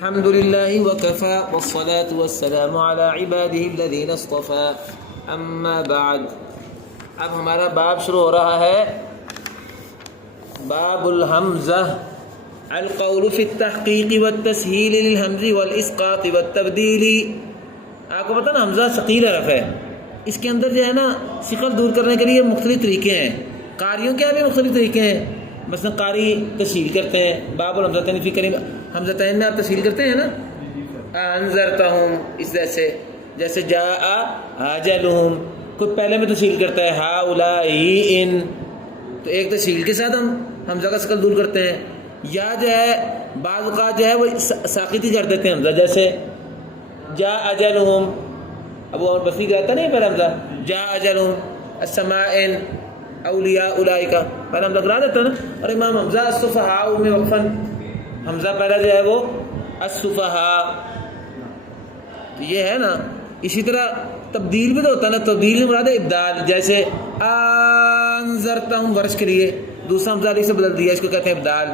الحمد لله وكفى والصلاة والسلام على عباده الذين اصطفى اما بعد. اب ہمارا باب شروع ہو رہا ہے. باب الحمزہ القول في التحقیق والتسهیل للحمز والاسقاط والتبدیل. آپ کو پتہ نا حمزہ ثقیل حرف ہے. اس کے اندر جو ہے نا ثقل دور کرنے کے لیے مختلف طریقے ہیں. قاریوں کے بھی مختلف طریقے ہیں. مثلا قاری تسہیل کرتے ہیں. باب الحمزتین فی کریم حمزتین میں آپ تسہیل کرتے ہیں نا. انذرتہم اس جیسے جاء اجلہم. کوئی پہلے میں تسہیل کرتا ہے ہؤلاء ان، تو ایک تسہیل کے ساتھ ہم حمزہ کا ثقل دور کرتے ہیں. یا جو ہے بعض اوقات جو ہے وہ ساقطی کر دیتے ہیں حمزہ، جیسے جاء اجلہم. اب وہ بصری کہتا نہیں پہلے حمزہ جاء اجلہم السماء اولیاء اولئکا پہلے حمزہ کرا دیتا نا. اور امام حمزہ الصفحاء میں وقفاً حمزہ پہلا جو ہے وہ الصفحاء. یہ ہے نا. اسی طرح تبدیل بھی تو ہوتا ہے نا. تبدیل میں مراد ہے ابدال. جیسے انذرتہم ورش کے لیے دوسرا حمزہ علی سے بدل دیا، اس کو کہتے ہیں ابدال.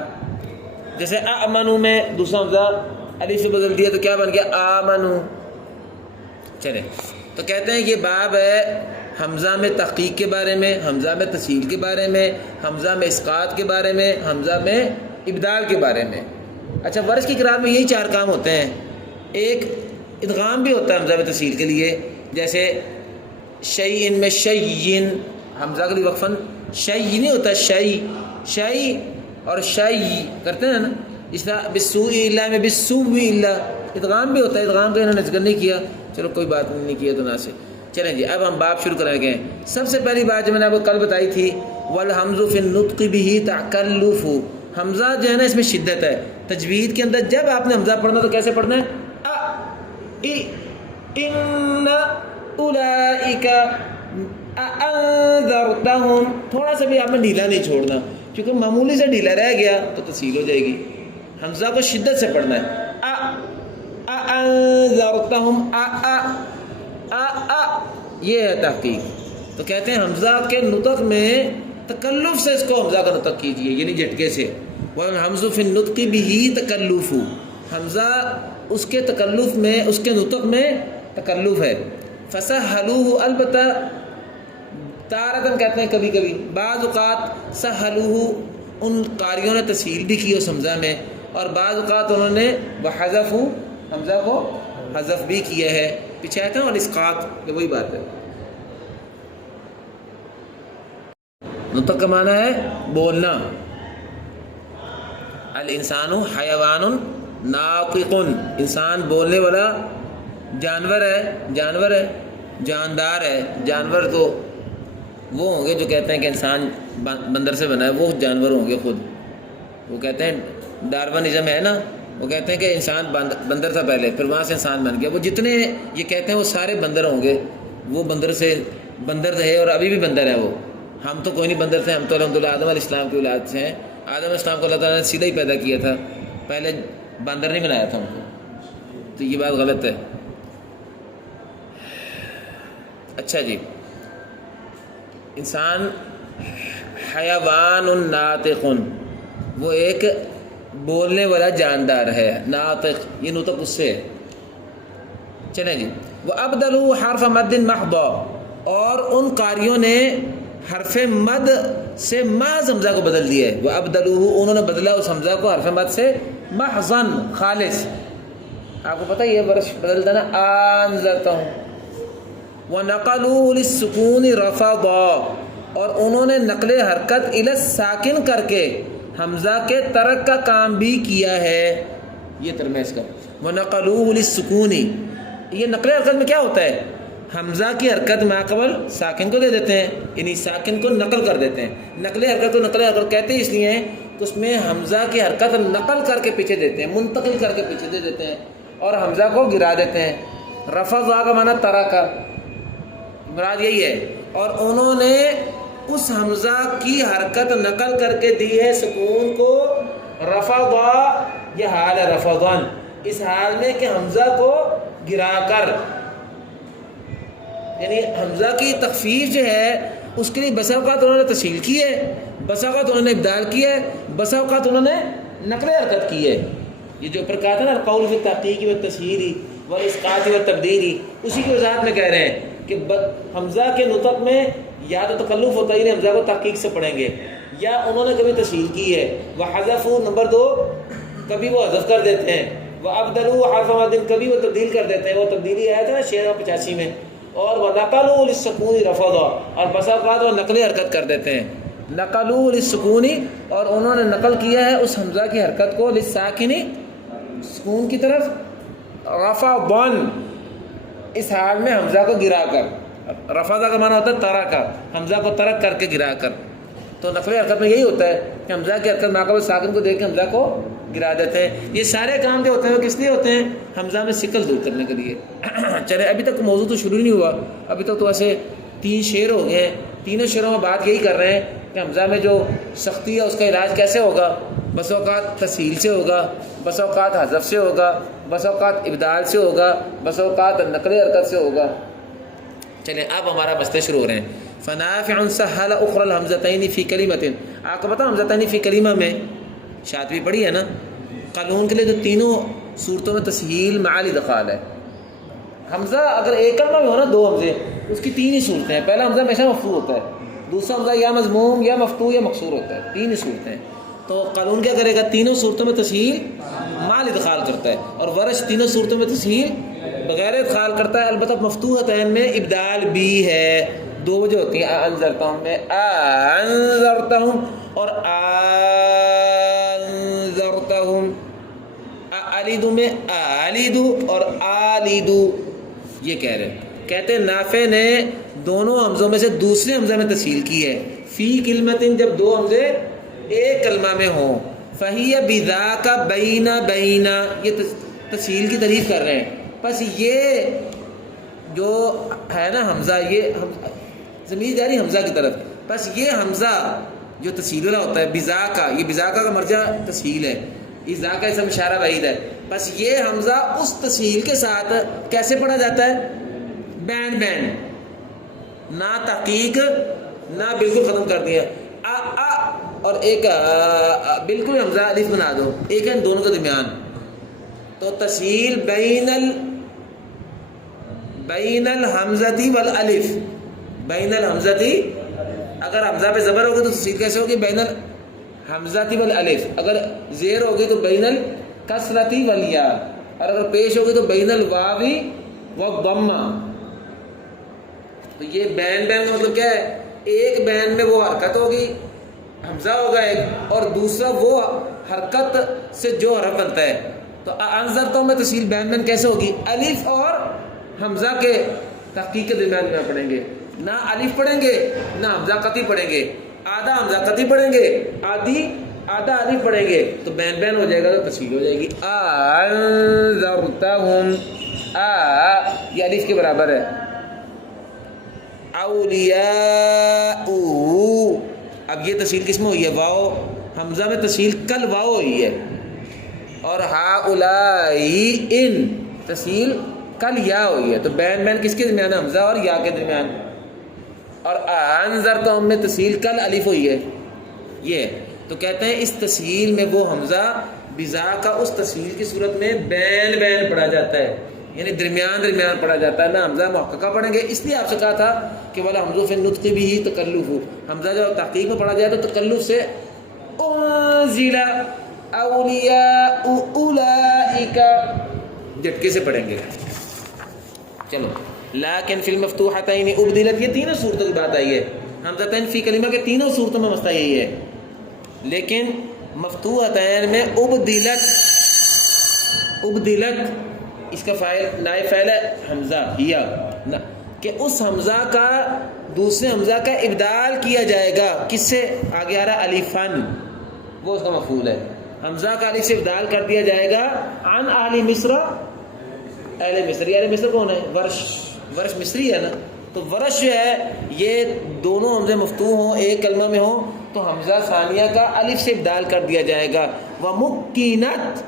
جیسے آمنو میں دوسرا حمزہ علی سے بدل دیا تو کیا بن گیا آمنو. چلے تو کہتے ہیں یہ باب ہے حمزہ میں تحقیق کے بارے میں، حمزہ میں تسہیل کے بارے میں، حمزہ میں اسقاط کے بارے میں، حمزہ میں ابدال کے بارے میں. اچھا، ورش کی قرات میں یہی چار کام ہوتے ہیں. ایک ادغام بھی ہوتا ہے حمزہ میں تسہیل کے لیے، جیسے شیئن میں شیئن حمزہ کے لیے وقفاً شیئی نہیں ہوتا، شیئی اور شیئی کرتے ہیں نا. اس طرح بسوء اللہ میں بسوء اللہ ادغام بھی ہوتا ہے. ادغام کا انہوں نے ذکر نہیں کیا، چلو کوئی بات نہیں کیا تو نہ سے. چلیں جی اب ہم باب شروع کریں گے. سب سے پہلی بات جو میں نے آپ کو کل بتائی تھی والحمز فی النطق به تکلف. حمزہ جو ہے نا اس میں شدت ہے. تجوید کے اندر جب آپ نے حمزہ پڑھنا تو کیسے پڑھنا ہے؟ ان اولئک انذرتہم. تھوڑا سا بھی آپ نے ڈھیلا نہیں چھوڑنا، کیونکہ معمولی سے ڈھیلا رہ گیا تو تسہیل ہو جائے گی. حمزہ کو شدت سے پڑھنا ہے. انذرتہم یہ ہے تحقیق. تو کہتے ہیں حمزہ کے نطق میں تکلف سے اس کو حمزہ کا نطق کیجئے، یعنی جھٹکے سے. والحمز فی النطق به تکلف. حمزہ اس کے تکلف میں، اس کے نطق میں تکلف ہے. فسہلوہ، البتہ تارتاً کہتے ہیں کبھی کبھی، بعض اوقات سہلوہ ان قاریوں نے تسہیل بھی کی اس حمزہ میں، اور بعض اوقات انہوں نے وحذفوا حمزہ کو حذف بھی کیا ہے. پیچھے آتا ہے اور اسقاط، یہ وہی بات ہے. نطق کا معنی ہے بولنا. الانسان حیوان ناطق. انسان بولنے والا جانور ہے، جاندار ہے. جانور تو وہ ہوں گے جو کہتے ہیں کہ انسان بندر سے بنا ہے، وہ جانور ہوں گے خود. وہ کہتے ہیں ڈارونزم ہے نا، وہ کہتے ہیں کہ انسان بندر تھا پہلے، پھر وہاں سے انسان بن گیا. وہ جتنے یہ کہتے ہیں وہ سارے بندر ہوں گے. وہ بندر ہے اور ابھی بھی بندر ہے. وہ ہم تو کوئی نہیں بندر تھے، ہم تو الحمدللہ آدم علیہ السلام کی اولاد سے ہیں. آدم علیہ السلام کو اللہ تعالیٰ نے سیدھا ہی پیدا کیا تھا، پہلے بندر نہیں بنایا تھا ان کو. تو یہ بات غلط ہے. اچھا جی، انسان حیوان ناطق، وہ ایک بولنے والا جاندار ہے. ناطق یہ نطق اس سے ہے. چلیں جی. وَأَبْدَلُوا حَرْفَ مَدٍ مَحْضًا. اور ان قاریوں نے حرف مد سے محض حمزہ کو بدل دیا ہے. وَأَبْدَلُوهُ انہوں نے بدلا اس حمزہ کو حرف مد سے محضاً خالص. آپ کو پتہ یہ برش بدلتا نا انذرتہم. وَنَقَلُوا لِلسُّكُونِ رَفَضًا. اور انہوں نے نقل حرکت الی الساکن کر کے حمزہ کے ترک کا کام بھی کیا ہے. یہ ترجمہ اس کا. وَنَقَلُوا لِلسُّكُونِ. یہ نقل حرکت میں کیا ہوتا ہے؟ حمزہ کی حرکت ماقبل ساکن کو دے دیتے ہیں، یعنی ساکن کو نقل کر دیتے ہیں. نقل حرکت کو نقل حرکت کہتے ہیں اس لیے ہیں کہ اس میں حمزہ کی حرکت نقل کر کے پیچھے دیتے ہیں، منتقل کر کے پیچھے دے دیتے ہیں اور حمزہ کو گرا دیتے ہیں. رفضا کا معنی ترکا، مراد یہی ہے. اور انہوں نے اس حمزہ کی حرکت نقل کر کے دی ہے سکون کو. رفضا یہ حال ہے رفضاً، اس حال میں کہ حمزہ کو گرا کر، یعنی حمزہ کی تخفیف جو ہے اس کے لیے بسا اوقات انہوں نے تسہیل کی ہے، بسا اوقات انہوں نے ابدال کی ہے، بسا اوقات انہوں نے نقل حرکت کی ہے. یہ جو اوپر کہا تھا نا القول فی التحقیق والتسہیل والاسقاط والتبدیل، اسی کی وضاحت میں کہہ رہے ہیں کہ حمزہ کے نطق میں یا تو تکلف ہوتا ہی نہیں، حمزہ کو تحقیق سے پڑھیں گے، یا انہوں نے کبھی تسہیل کی ہے، وحذفوا نمبر 2 کبھی وہ حذف کر دیتے ہیں، وابدلوا حرف مد کبھی وہ تبدیل کر دیتے ہیں، وہ تبدیلی آیا تھا نا شعر 85 میں، اور ونقلوا للسکون رفضا، اور بسا اوقات وہ نقلی حرکت کر دیتے ہیں، نقلوا للسکون، اور انہوں نے نقل کیا ہے اس حمزہ کی حرکت کو للساکن سکون کی طرف، رفضا اس حال میں حمزہ کو گرا کر، رفضا کا معنی ہوتا ہے ترک، حمزہ کو ترک کر کے گرا کر، تو نقلی حرکت میں یہی ہوتا ہے کہ حمزہ کی حرکت ماقبل ساکن کو دیکھ کے حمزہ کو گرا دیتے ہیں۔ یہ سارے کام جو ہوتے ہیں وہ کس لیے ہوتے ہیں؟ حمزہ میں ثقل دور کرنے کے لیے۔ چلے ابھی تک موضوع تو شروع نہیں ہوا، ابھی تک تو ایسے 3 شعر ہو گئے ہیں، تینوں شعروں میں بات یہی کر رہے ہیں کہ حمزہ میں جو سختی ہے اس کا علاج کیسے ہوگا، بس اوقات تسہیل سے ہوگا، بس اوقات حذف سے ہوگا، بس اوقات ابدال سے ہوگا، بس اوقات نقلی حرکت سے ہوگا۔ چلیں اب ہمارا بستے شروع ہو رہے ہیں۔ فنافع سہل اخر الحمزتین فی کلمۃ، آپ کو پتہ حمزتین فی کلمہ میں شاطبی پڑھی ہے نا، قانون کے لیے جو تینوں صورتوں میں تسہیل مع الادخال ہے۔ حمزہ اگر ایک کلمہ میں ہو نا 2 حمزے، اس کی 3 ہی صورتیں ہیں، پہلا حمزہ ہمیشہ مفتوح ہوتا ہے، دوسرا حمزہ یا مضموم یا مفتوح یا مکسور ہوتا ہے، 3 ہی صورتیں۔ تو قانون کیا کرے گا؟ تینوں صورتوں میں تسہیل مع الادخال کرتا ہے، اور ورش تینوں صورتوں میں تسہیل بغیر ادخال کرتا ہے، البتہ مفتوحتین میں ابدال بھی ہے، 2 وجہ ہوتی ہیں، انذرتہم میں انذرتہم اور انذرتہم، الیدو میں الیدو اور آلیدو، یہ کہہ رہے ہیں۔ کہتے ہیں نافع نے دونوں حمزوں میں سے دوسرے حمزہ میں تسہیل کی ہے، فی کلمتن جب 2 حمزے ایک کلمہ میں ہوں، فہی بذاک بین بین، یہ تسہیل کی تعریف کر رہے ہیں۔ بس یہ جو ہے نا حمزہ، یہ ضمیر جاری حمزہ کی طرف، بس یہ حمزہ جو تسہیل والا ہوتا ہے بذاکا، یہ بذاکا کا مرجع تسہیل ہے، اذاکا اسم اشارہ بعید ہے، بس یہ حمزہ اس تسہیل کے ساتھ کیسے پڑھا جاتا ہے؟ بین بین، نہ تحقیق نہ بالکل ختم کر دیا، اور ایک بالکل حمزہ الف بنا دو، ایک ہے ان دونوں کے درمیان، تو تسہیل بین الحمزتی والالف، بین الحمزتی، اگر حمزہ پہ زبر ہوگی تو تسہیل کیسے ہوگی؟ بین الحمزتی والالف، اگر زیر ہوگی تو بین الکسرتی والیا، اور اگر پیش ہوگی تو بین الواوی والضمہ۔ تو یہ بین بین کا مطلب کیا ہے؟ ایک بین میں وہ حرکت ہوگی، حمزہ ہوگا ایک، اور دوسرا وہ حرکت سے جو حرف بنتا ہے۔ تو انذرتہم میں تسہیل بین بین کیسے ہوگی؟ الف اور حمزہ کے تحقیق کے درمیان میں پڑھیں گے، نہ الف پڑھیں گے نہ حمزہ قطعی پڑھیں گے، آدھا حمزہ قطعی پڑھیں گے، آدھا الف پڑھیں گے، تو بین بین ہو جائے گا، تو تسہیل ہو جائے گی۔ انذرتہم، یہ الف کے برابر ہے، اولیاء، اب یہ تسہیل کس میں ہوئی ہے؟ واو، حمزہ میں تسہیل کل واو ہوئی ہے، اور ہاؤلائی ان تسہیل کل یا ہوئی ہے، تو بین بین کس کے درمیان ہے؟ حمزہ اور یا کے درمیان، اور انذرتہم میں تسہیل کل الف ہوئی ہے، یہ تو کہتے ہیں اس تسہیل میں وہ حمزہ بذاکا اس تسہیل کی صورت میں بین بین پڑھا جاتا ہے، یعنی درمیان درمیان پڑھا جاتا ہے، نہ حمزہ محققہ پڑھیں گے۔ اس لیے آپ سے کہا تھا کہ والا حمزہ فی النطق بھی تکلف، حمزہ جو تحقیق میں پڑھا جائے تو تکلف سے انزل اولیاء اولئک جھٹکے سے پڑھیں گے۔ چلو، لیکن فی المفتوحتین ابدلت، یہ تینوں صورتوں کی بات آئی ہے، حمزتین فی کلمہ کے تینوں صورتوں میں مسئلہ یہی ہے، لیکن مفتوحتین میں ابدلت اس کا فاعل نائب فاعل ہے حمزہ، ہیا، کہ اس حمزہ کا دوسرے حمزہ کا ابدال کیا جائے گا، کس سے؟ آگے آ رہا الفن، وہ اس کا مفعول ہے، حمزہ کا الف سے ابدال کر دیا جائے گا، عن اہل مصر، اہل مصر، اہل مصر کون ہے؟ ورش مصری ہے نا، تو ورش جو ہے یہ دونوں حمزے مفتوح ہوں، ایک کلمہ میں ہوں، تو حمزہ ثانیہ کا الف سے ابدال کر دیا جائے گا۔ ومکنت،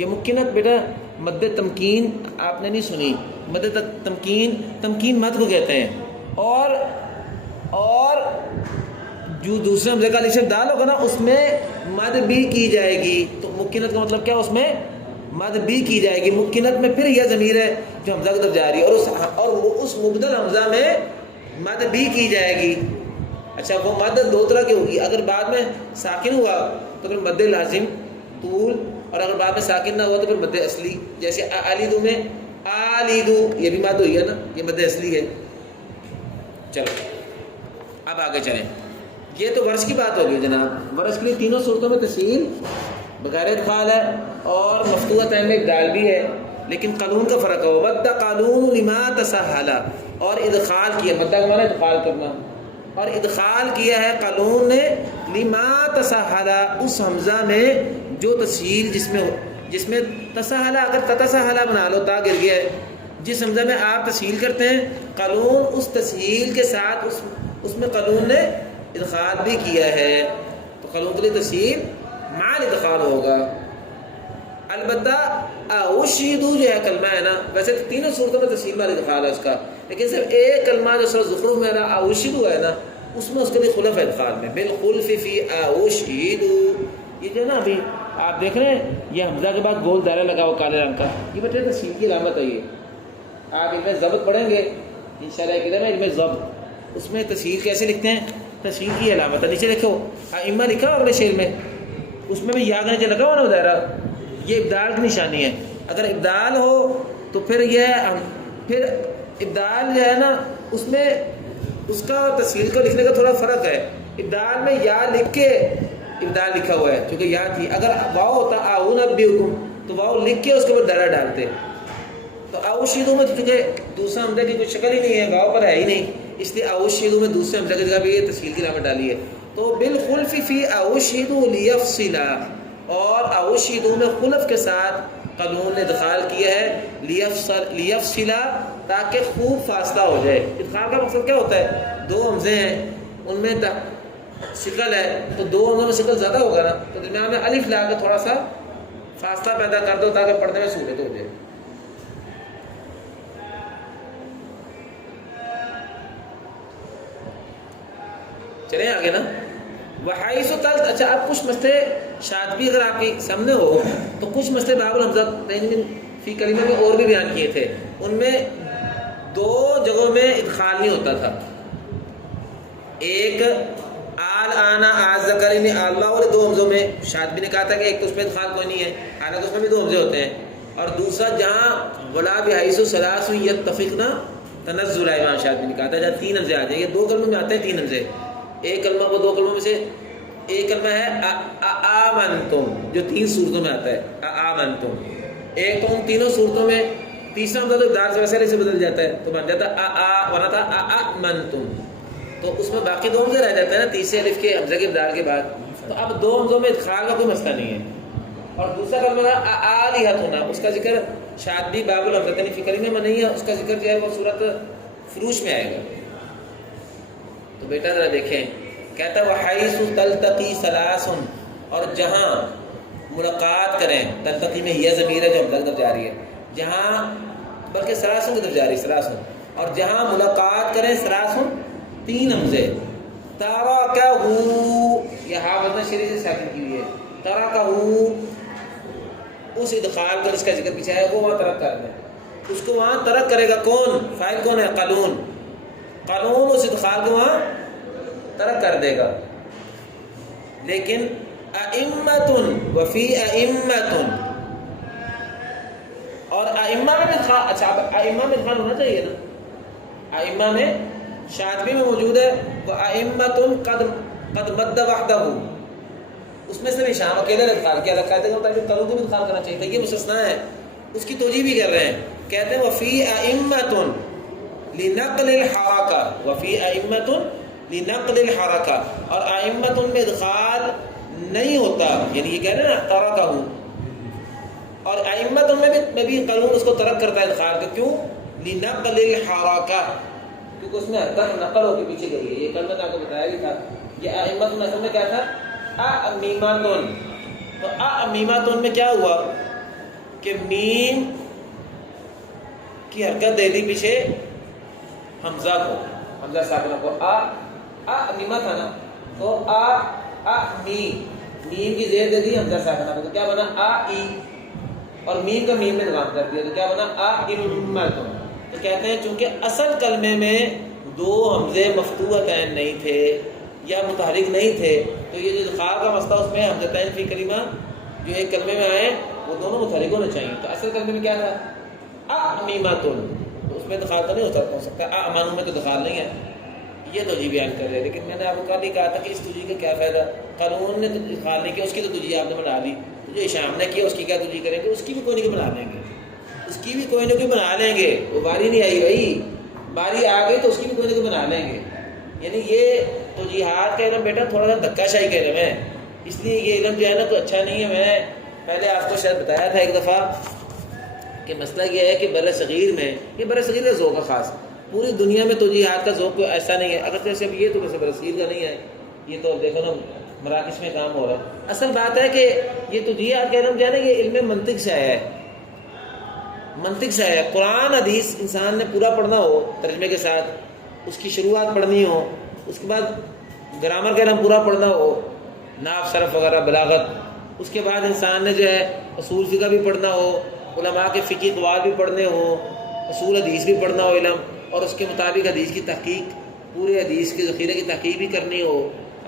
یہ مکنت بیٹا مد تمکین آپ نے نہیں سنی، مد تمکین مد کو کہتے ہیں، اور جو دوسرے حمزے کا الف سے ابدال ہوگا نا اس میں مد بھی کی جائے گی، تو مکنت کا مطلب کیا؟ اس میں مد بھی کی جائے گی. ممکنت میں پھر یہ ضمیر ہے جو حمزہ کی طرف جا رہی ہے, اور اس مبدل حمزہ میں مد بھی کی جائے گی. اچھا وہ مد دو طرح کی ہوگی, اگر بعد میں ساکن ہوا تو پھر مد لازم طول, اور اگر بعد میں ساکن نہ ہوا تو پھر مد اصلی. جیسے آلیدو میں آلیدو یہ بھی مد ہوئی ہے نا, یہ مد اصلی ہے. چلو اب آگے چلیں. یہ تو ورش کی بات ہوگی جناب. ورش کے لیے تینوں صورتوں میں تسہیل بغیر ادخال ہے اور مفتوحۃ میں ابدال بھی ہے, لیکن قانون کا فرق ہے. وَمَدَّ قَانُونُ لِمَا تَسَهَّلَ, اور ادخال کیا, مدہ کا معنی ادخال کرنا, اور ادخال کیا ہے قانون نے لما تسہل, اس حمزہ میں جو تسہیل جس میں تسہل, اگر تتسہل بنا لو تا گر گیا ہے, جس حمزہ میں آپ تسہیل کرتے ہیں قانون اس تسہیل کے ساتھ اس میں قانون نے ادخال بھی کیا ہے, تو قانون کے لیے تسہیل مع ادخال ہوگا. البتہ اوشیدو جو ہے کلمہ ہے نا, ویسے تینوں صورتوں میں تسہیل مع ادخال ہے اس کا, لیکن صرف ایک کلمہ جو سورہ زخرف میں نا اوشیدو ہے نا, اس میں اس کے لیے خلف ہے ادخال میں, بالخلف فی اوشیدو. یہ جو ہے نا ابھی آپ دیکھ رہے ہیں یہ حمزہ کے بعد گول دائرہ لگا ہوا کالے رنگ کا, یہ بیٹے تسہیل کی علامت ہے. یہ آپ اس میں ضبط پڑھیں گے انشاءاللہ کہ میں ضبط, اس میں تسہیل کیسے لکھتے ہیں, تسہیل کی علامت ہے. نیچے لکھو ائمہ لکھا ہو اگلے شعر میں, اس میں بھی یا نیچے لگا ہوا نا دائرہ, یہ ابدال کی نشانی ہے. اگر ابدال ہو تو پھر ابدال جو ہے نا اس میں اس کا تسہیل کو لکھنے کا تھوڑا فرق ہے. ابدال میں یا لکھ کے ابدال لکھا ہوا ہے کیونکہ یا تھی. اگر واو ہوتا اعونبئکم تو واو لکھ کے اس کے اوپر دائرہ ڈالتے. تو اوشیدو میں کیونکہ دوسرا حمزہ کی کوئی شکل ہی نہیں ہے, واو پر ہے ہی نہیں, اس لیے اوشیدو میں دوسرے حمزہ کی جگہ پہ یہ تسہیل کی علامت ڈالی ہے. تو بالخلف فی اوشیدو لیفصلا, اور اوشیدو میں خلف کے ساتھ قانون نے ادخال کیا ہے لیفصلا, تاکہ خوب فاصلہ ہو جائے. ادخال کا مقصد کیا ہوتا ہے, دو حمزے ہیں ان میں شکل ہے تو دو حمزوں میں شکل زیادہ ہوگا نا, تو درمیان میں الف لا کے تھوڑا سا فاصلہ پیدا کر دو تاکہ پڑھنے میں سہولت ہو جائے. چلیں آگے نا. وحیث تلت, اچھا اب کچھ مسئلے شاطبی اگر آپ کے سامنے ہو تو کچھ مسئلے باب الحمزہ فی کلمہ میں اور بھی بیان کیے تھے. ان میں دو جگہوں میں ادخال نہیں ہوتا تھا. ایک آل آنا آز ذکرین اللہ والے دو حمزوں میں شاطبی نے کہا تھا کہ ایک تو اس میں ادخال کوئی نہیں ہے, حالانکہ اس میں بھی دو حمزے ہوتے ہیں. اور دوسرا جہاں ولا بحیث ثلاث یتفقنا تنزل, امام شاطبی نے کہا تھا جہاں تین حمزے آ جائیں. یہ دو کلموں میں آتے ہیں تین حمزے. ایک کلمہ وہ دو کلموں میں سے ایک کلمہ ہے آمنتم جو تین صورتوں میں آتا ہے آمنتم. ایک تو ان تینوں صورتوں میں تیسرا حمزہ تو دال سے ویسے سے بدل جاتا ہے تو بن جاتا ہے ورنہ تھا آمنتم, تو اس میں باقی دو حمزے رہ جاتے ہیں نا تیسرے الف کے حمزہ کے ابدال کے بعد. تو اب دو حمزوں میں ادخال کا کوئی مسئلہ نہیں ہے. اور دوسرا کلمہ ہے آلہتنا, اس کا ذکر شاطبی باب الحمزہ فی کلمہ میں نہیں ہے, اس کا ذکر جو ہے وہ سورۃ فروش میں آئے گا. تو بیٹا ذرا دیکھیں, کہتا ہے وحیث تلتقی ثلاث, اور جہاں ملاقات کریں, تلتقی میں یہ ضمیر ہے جو حمزہ کی طرف جا رہی ہے, جہاں بلکہ ثلاثن کی طرف جا رہی ہے ثلاثن, اور جہاں ملاقات کریں ثلاثن تین حمزے. ترکہ, یہ ہا وزن شری سے ساکن کی ہوئی ہے, ترکہ اس ادخال کا جس کا ذکر پیچھے ہے وہ وہاں ترک کر دیں, اس کو وہاں ترک کرے گا کون, فاعل کون ہے, قانون. قانون اس ادخال کو وہاں ترک کر دے گا. لیکن ائمتن وفی ائمتن, اور ائمہ میں ادخال, اچھا ائمہ میں ادخال ہونا چاہیے نا. ائمہ میں شاطبی میں موجود ہے وہ ائمتن قد مد وحدہ, اس میں سے بھی شام اکیلے نے ادخال کیا, کہتے ہیں تاکہ قانون کو بھی ادخال کرنا چاہیے, یہ مستثنا ہے. اس کی توجیہ بھی کر رہے ہیں, کہتے ہیں وفی ائمتن لنقل الحرکہ, وفی ائمتن لنقل الحرکہ, اور ائمتن میں ادخال نہیں ہوتا, یعنی یہ کہہ رہے ہیں نا ترکہ, اور ائمتن میں بھی قانون اس کو ترک کرتا ہے ادخال کا. کیوں, لنقل الحرکہ, کیونکہ اس میں حرکت نقل ہو کے پیچھے گئی ہے. یہ کل میں نے آپ کو بتایا بھی تھا. یہ ائمتن اصل میں کیا تھا, امیمتن. تو امیمتن میں کیا ہوا کہ میم کی حرکت دے دی پیچھے حمزہ کو, حمزہ ساکنہ کو. امیمہ تھا نا, تو میم کی زیر دے دی حمزہ ساکنہ کو, تو کیا بنا ای. اور میم کا میم میں ادغام کر دیا تو کیا بنا ائمتن. تو کہتے ہیں چونکہ اصل کلمے میں دو حمزے مفتوحتین نہیں تھے یا متحرک نہیں تھے، تو یہ جو ادخال کا مسئلہ اس میں حمزتین فی کلمہ جو ایک کلمے میں آئے وہ دونوں متحرک ہونے چاہیے. تو اصل کلمے میں کیا تھا امیمتن، تو اس میں ادخال تو نہیں ہو سکتا. امانو میں تو ادخال نہیں ہے. یہ توجیہ بیان کر رہے ہیں، لیکن میں نے آپ کو کل ہی کہا تھا کہ اس توجیہ کا کیا فائدہ. قانون نے تو ادخال نہیں کیا، اس کی تو توجیہ آپ نے بنا لی. جو شام نے کیا اس کی کیا توجیہ کریں گے؟ اس کی بھی کوئی نہ کوئی بنا لیں گے، اس کی بھی کوئی نہ کوئی بنا لیں گے. وہ باری نہیں آئی بھائی، باری آ گئی تو اس کی بھی کوئی نہ کوئی بنا لیں گے. یعنی یہ توجیحات کا علم بیٹا تھوڑا سا دھکا شاہی کا علم ہے، اس لیے یہ علم جو ہے نا تو اچھا نہیں ہے. میں پہلے آپ کو شاید بتایا تھا ایک دفعہ کہ مسئلہ یہ ہے کہ بر صغیر میں، یہ بر صغیر کا ذوق ہے خاص، پوری دنیا میں توجیحات کا ذوق کوئی ایسا نہیں ہے. اگر جیسے اب یہ تو ویسے بر صغیر کا نہیں ہے، یہ تو دیکھو نا مراکش میں کام ہو رہا ہے. اصل بات ہے کہ یہ توجیحات کا علم جو ہے نا یہ علم منطق سے آیا ہے، منطق سے آیا ہے. قرآن حدیث انسان نے پورا پڑھنا ہو ترجمے کے ساتھ، اس کی شروعات پڑھنی ہو، اس کے بعد گرامر کا علم پورا پڑھنا ہو، نحو صرف وغیرہ بلاغت، اس کے بعد انسان نے جو ہے اصول فقہ بھی پڑھنا ہو، علماء کے فقہی اقوال بھی پڑھنے ہوں، اصول حدیث بھی پڑھنا ہو علم، اور اس کے مطابق حدیث کی تحقیق، پورے حدیث کے ذخیرے کی تحقیق بھی کرنی ہو،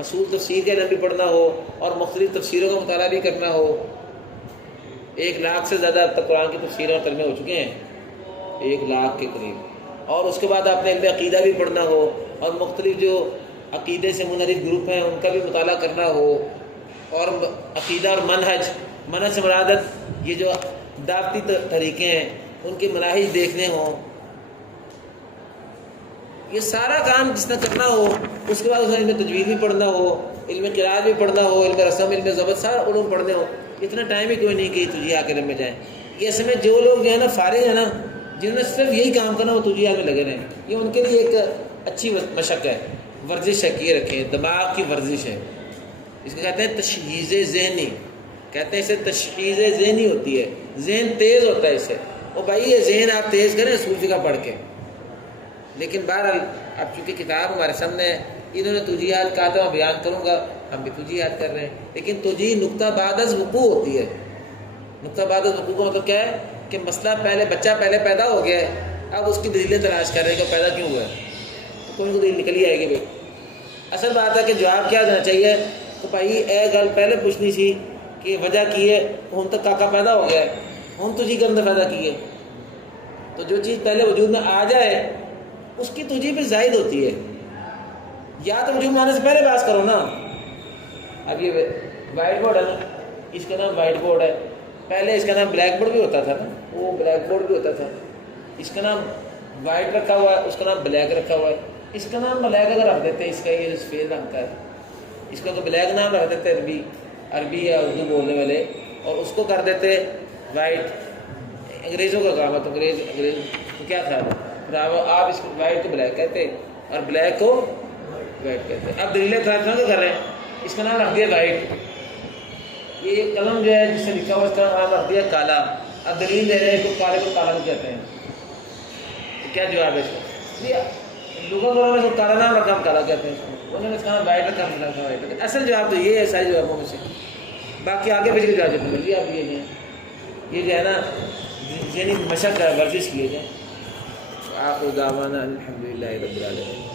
اصول تفسیر کا علم بھی پڑھنا ہو، اور مختلف تفسیروں کا مطالعہ بھی کرنا ہو. 1,00,000 سے زیادہ اب تک قرآن کی تفسیریں اور ترجمے ہو چکے ہیں، 1,00,000 کے قریب. اور اس کے بعد آپ نے علم عقیدہ بھی پڑھنا ہو، اور مختلف جو عقیدے سے منحرف گروپ ہیں ان کا بھی مطالعہ کرنا ہو، اور عقیدہ اور منہج سے مرادت یہ جو دعوتی طریقے ہیں ان کے مناہج دیکھنے ہوں. یہ سارا کام جس نے کرنا ہو، اس کے بعد اس نے علم تجوید بھی پڑھنا ہو، علم قراءت بھی پڑھنا ہو، علم رسم، علم ضبط، سارا علوم پڑھنے ہو. اتنا ٹائم ہی کوئی نہیں کہ توجیحات کے علم میں جائیں. یہ اصل میں جو لوگ جو ہے نا فارغ ہیں نا، جنہوں نے صرف یہی کام کرنا وہ توجیحات میں لگے رہے ہیں، یہ ان کے لیے ایک اچھی مشق ہے، ورزش ہے، کیے رکھیں، دماغ کی ورزش ہے. اس کو کہتے ہیں تشخیص ذہنی، کہتے ہیں اسے تشخیص ذہنی ہوتی ہے، ذہن تیز ہوتا ہے اس سے. اور بھائی یہ ذہن آپ تیز کریں اصول فقہ پڑھ کے. لیکن بہرحال اب چونکہ کتاب ہمارے سامنے ہے، انہوں نے توجیحات کہا تھا میں بیان کروں گا، ہم بھی توجیحات کر رہے ہیں. لیکن توجیح نقطہ بعد از وقوع ہوتی ہے. نقطہ بعد از وقوع کا مطلب کیا ہے کہ مسئلہ بچہ پہلے پیدا ہو گیا ہے، اب اس کی دلیلیں تلاش کر رہے ہیں کہ پیدا کیوں ہوا ہے، تو کوئی کو دلیل نکل ہی آئے گی. بھائی اصل بات ہے کہ جواب کیا دینا چاہیے تو بھائی اے گل پہلے پوچھنی سی کہ وجہ کی ہے ہوں تک کاکا پیدا ہو گیا ہے، ہوں تجھی کرنے پیدا کی ہے. تو جو چیز پہلے وجود میں آ جائے اس کی توجیہ پھر زائد ہوتی ہے. یا تو وجود میں آنے سے پہلے بات کرو نا. اب یہ وائٹ بورڈ ہے نا، اس کا نام وائٹ بورڈ ہے، پہلے اس کا نام بلیک بورڈ بھی ہوتا تھا نا، وہ بلیک بورڈ بھی ہوتا تھا. اس کا نام وائٹ رکھا ہوا ہے، اس کا نام بلیک رکھا ہوا ہے. اس کا نام بلیک اگر رکھ دیتے، اس کا یہ سفید رنگ کا ہے، اس کا تو بلیک نام رکھ دیتے عربی یا اردو بولنے والے، اور اس کو کر دیتے وائٹ. انگریزوں کا کام ہے تو انگریز تو کیا تھا، آپ اس کو وائٹ کو بلیک کہتے اور بلیک کو وائٹ کہتے. اب دلیلیں تلاش کر رہے ہیں، اس کا نام رکھ دیا وائٹ. یہ قلم جو ہے جس سے لکھا ہوا اس کا نام رکھ دیا کالا. اب دلیل دے رہے ہیں کہ کالے کو کالا بھی کہتے ہیں. تو کیا جواب ہے اس کا؟ لوگوں میں تو کالا نام رکھا، ہم کالا کہتے ہیں، انہوں نے اس کا نام وائٹ رکھا، ہم رکھا وائٹ رکھا. اصل جواب تو یہ ہے سارے جوابوں میں سے. باقی آگے پیچھے کے جواب مل گیا. اب یہ جو ہے نا ذہنی مشق ہے، ورزش کیے جائیں. آپ دعوانا الحمدللہ رب العالمین.